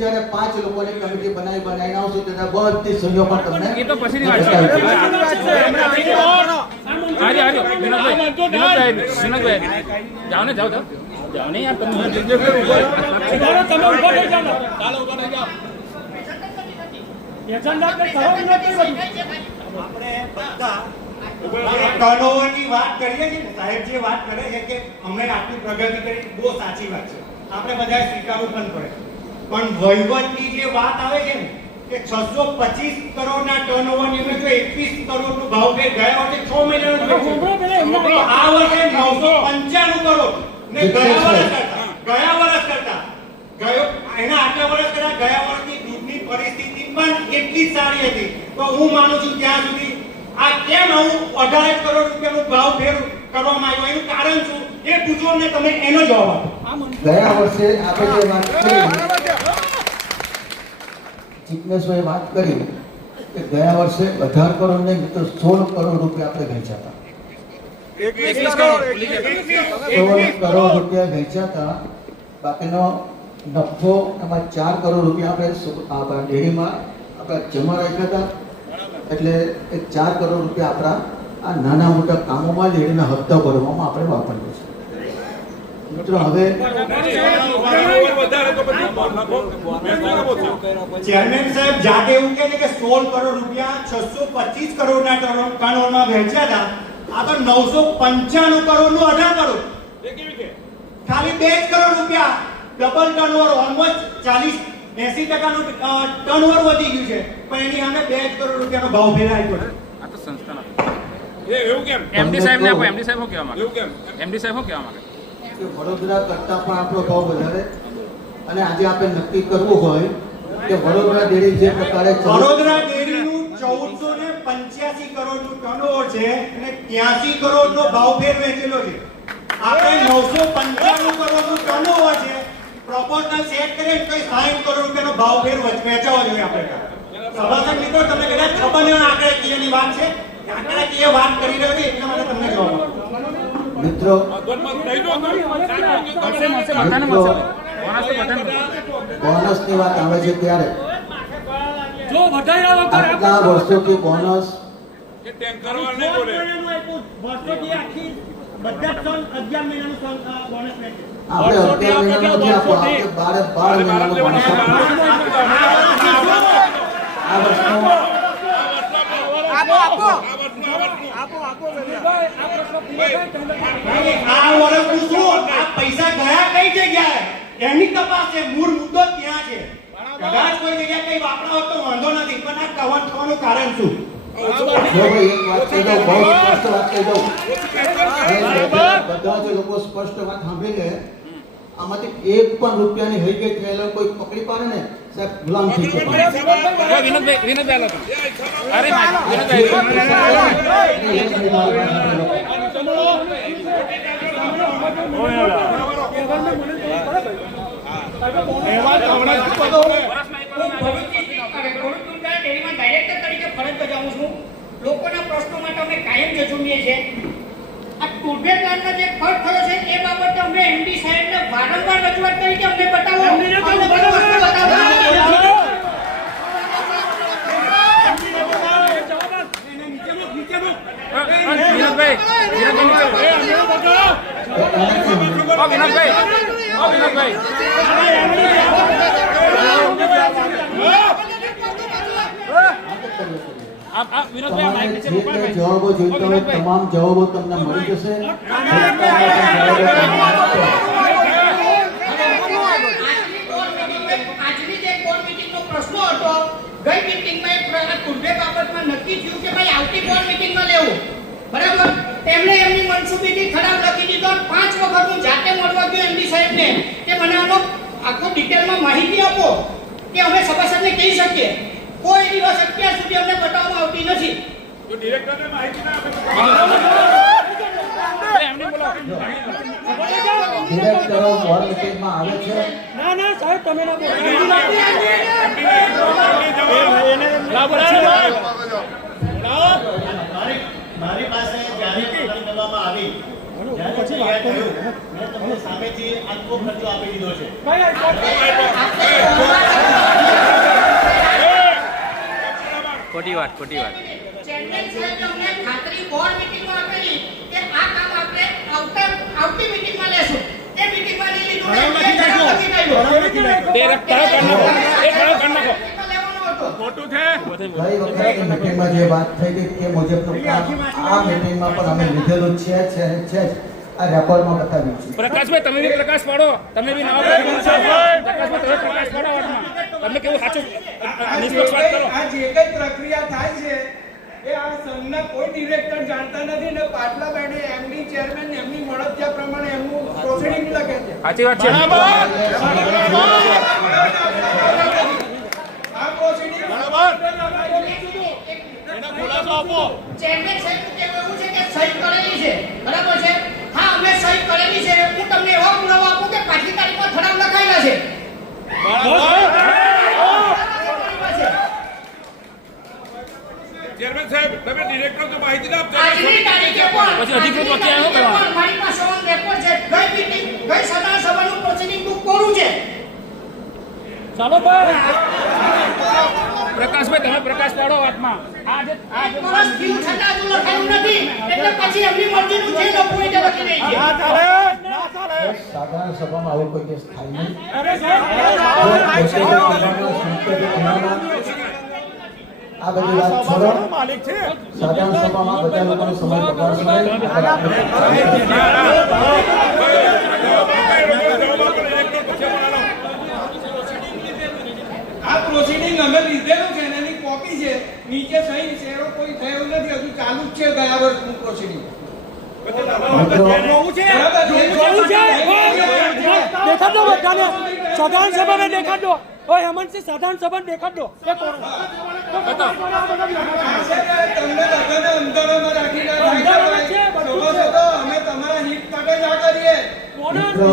જ્યારે 5 લોકોની કમિટી બનાવીને આવશે ત્યારે બધી સહયોગ પણ તમને એ તો પછીની વાત છે. વિનોદભાઈ જાઓ ને જાઓ ને યાર તમે ઉભા થઈ જાઓ. ચાલો ઉભા થઈ જાઓ. એજન્ડા કે કરો નથી બધું. આપણે બધા ટર્નઓવરની વાત કરીએ છીએ. સાહેબ જે વાત કરે છે કે અમને આટલી પ્રગતિ કરી, બહુ સાચી વાત છે. આપણે બધાએ સ્વીકારવું પણ પડે. પણ વહીવટની જે વાત આવે છે ને કે 625 કરોડના ટર્નઓવરની અમે જો 21 કરોડનો ભાવ ફેર ગયા વર્ષે 6 મહિનાનો આ વર્ષે 995 કરોડ ને ગયા વર્ષ કરતા એના આટલા વર્ષ કરતા ગયા વર્ષની દૂધની પરિસ્થિતિ પણ એટલી જ સારી હતી. તો હું માનું છું ત્યાં સુધી આ કેમ આવું 18 કરોડ રૂપિયાનો ભાવ ફેર કરવામાં આવ્યો, એનું કારણ શું એ પૂછો ને તમે એનો જવાબ આપો. ગયા વર્ષે આપણે જે વાત કરી, જિજ્ઞેશભાઈ વાત કરી કે ગયા વર્ષે 18 કરોડ નહીં તો 16 કરોડ રૂપિયા આપણે વેચ્યા હતા. 21 કરોડ 16 કરોડ રૂપિયા વેચ્યા હતા. બાકીનો નફો એમાં 4 કરોડ રૂપિયા આપણે ડેરીમાં આપણે જમા રાખ્યા હતા. એટલે એ 4 કરોડ રૂપિયા આપણા આ નાના મોટા કામોમાં ડેરીના હપ્તા ભરવામાં આપણે વાપરીએ છીએ. મિત્રો હવે ચેરમેન સાહેબ જાતે એવું કહે છે કે 16 કરોડ રૂપિયા 625 કરોડના ટર્નઓવરમાં વેચ્યા હતા. આ તો 995 કરોડનું 18 કરોડ ખાલી 2 કરોડ રૂપિયા ડબલ ટર્નઓવર, ઓલમોસ્ટ 40-80% ટર્નઓવર વધી ગયું છે. પણ એની સામે 2 કરોડ રૂપિયાનો ભાવ ફેરાઈ ગયો. આ તો સંસ્થાના એવું કેમ એમડી સાહેબ ને આપો. એમડી સાહેબ શું કહેવા માંગે? એવું કેમ એમડી સાહેબ શું કહેવા માંગે? કે વડોદરા કરતાં પણ આપણો ભાવ વધારે, અને આજે આપણે નક્કી કરવું હોય કે વડોદરા ડેરી જે પ્રકારે વડોદરા ડેરીનું 1485 કરોડનું ટર્નઓવર છે અને 83 કરોડનો ભાવ ફેર વેચેલો છે. આપણે 995 કરોડનું ટર્નઓવર છે. પ્રોપોર્શનલ સેટ કરીએ તો 60 કરોડ રૂપિયાનો ભાવ ફેર વેચાવો જોઈએ આપણે. સભાસદ મિત્રો તમને કદાચ ખબર નહીં આંકડાકીયની વાત છે, આંકડાકીય વાત કરી રહ્યો છે એટલા માટે તમને જવાબ આપું. મિત્રો બોનસની વાત આવે છે ત્યારે જો વધાર્યા વગર આટલા વર્ષોથી બોનસ વર્ષોથી આખી બધા 11 મહિનાનું બોનસ રહે છે. આપણે 11 મહિનાનો નથી આપો, આપણે 12 મહિનાનો બોનસ આપો. આ વર્ષનો આ વર્ષનું શું, આ પૈસા ગયા કઈ જગ્યાએ એની તપાસ છે. મૂળ મુદ્દો ત્યાં છે. કદાચ કોઈ જગ્યાએ કઈ વાપરાવો તો વાંધો નથી, પણ આ કવર થવાનું કારણ શું? જો ભાઈ એક વાત કહી દઉં, બહુ સ્પષ્ટ વાત કહી દઉં. બધા જ લોકો સ્પષ્ટ વાત સાંભળી લે. આમાંથી એક પણ રૂપિયાની હઈ ગઈ થયેલો કોઈ પકડી પાડે ને સાહેબ ગુલામ થઈ જાય. વિનોદભાઈ અરે લોકોના પ્રશ્નો માટે અમે કાયમ ઝઝૂમીએ છીએ. આ ટુડે પ્લાનનો જે ખર્ચ થયો છે એ બાબતે અમે એમડી સાહેબને વારંવાર રજૂઆત કરી કે અમને બતાવો, અમને જવાબો જોઈતા હોય તમામ જવાબો તમને મળી જશે. આજની જે બોર્ડ મીટિંગનો પ્રશ્ન હતો, ગઈ મીટિંગમાં એક ટુડે બાબતમાં નક્કી થયું કે ભાઈ આવતી બોર્ડ મીટિંગમાં લેવું, બરાબર. તેમણે એમની મનસુબીથી ખરાબ લખી દીધો. 5 વખત હું જાતે મળવા ગયો એમડી સાહેબને કે મને આનો આખો ડિટેલમાં માહિતી આપો કે અમે સભાસદને કહી શકીએ. કોઈ દિવસ અત્યાર સુધી અમને બતાવવામાં આવતી નથી. તો ડિરેક્ટરને માહિતી ના આપે. ડિરેક્ટરો બોર્ડ મીટિંગમાં આવે છે. ના સાહેબ તમે ના બોલો. મારી પાસે જ્યારે કરવામાં આવી ત્યારે તૈયાર થયું મેં તમને સામેથી આખો ખર્ચો આપી દીધો છે. ખોટી વાત ચેરમેન સાહેબે અમને ખાતરી બોર્ડ મીટિંગમાં આપેલી કે આ કામ આપણે આવતી મીટિંગમાં લેશું. એ મીટિંગમાં નહીં લીધું ને એ ઠરાવ લખી કાઢ્યો. લેવાનો હતો. ખોટું છે. ગઈ વખતે મીટિંગમાં જે વાત થઈ હતી તે મુજબનું કામ આ મીટિંગમાં પણ અમે લીધેલું છે જ. આ રેકોર્ડમાં બતાવ્યું છે. પ્રકાશભાઈ તમે બી પ્રકાશ પાડો. તમે બી નવા પ્રકાશભાઈ તમે પ્રકાશ પાડો વાતમાં. તમને કેવું સાચું નિષ્પક્ષ વાત કરો. આ જે કઈ પ્રક્રિયા થાય છે એ આ સંઘના કોઈ ડિરેક્ટર જાણતા નથી ને પાટલા બેઠે એમડી ચેરમેન એમની મળતિયા પ્રમાણે એમનું પ્રોસિડિંગ લખે છે. સાચી વાત છે. આ પ્રોસિડિંગ ચેરમેન સાહેબનું કહેવું એવું છે કે સહી કરેલી છે. બરાબર છે? હા, અમે સહી કરેલી છે. હું તમને એવો પુરાવો આપું કે પાછલી તારીખમાં ઠરાવ લખાયેલા છે. ચેરમેન સાહેબ તમે ડિરેક્ટર તો માહિતી ના આપતા. આજની તારીખે પણ પછી અધિકૃત વાક્ય આવ્યો કરવા. મારી પાસે ઓન રેકોર્ડ છે. ગઈ મીટિંગ ગઈ સાધારણ સભાનું પ્રોસિડિંગ બુક કોરું છે. પ્રકાશભાઈ તમે પ્રકાશ પાડો વાતમાં. એક વર્ષ થયું છતાં હજુ લખાયું નથી. એટલે પછી એમની મરજીનું જે લખવું એ લખી દે છે. સાધારણ સભામાં આવો કોઈ કેસ થાય નહીં. આ બધી વાત છોડો. સાધારણ સભામાં બધા લોકોનો સમય બગાડશો નહીં. આ પ્રોસિડિંગ અમે લીધેલું છે અને એની કોપી છે. નીચે સહી શેરો કોઈ થયો નથી, હજુ ચાલુ જ છે ગયા વર્ષનું પ્રોસિડિંગ. દેખાડો બધાને સાધારણ સભાને દેખાડો. ઓય હેમંતસિંહ સાધારણ સભાને દેખાડો. તમને બધાને અંદરોમાં રાખીને અમે તમારા હિત માટે જ આ કરીએ. મિત્રો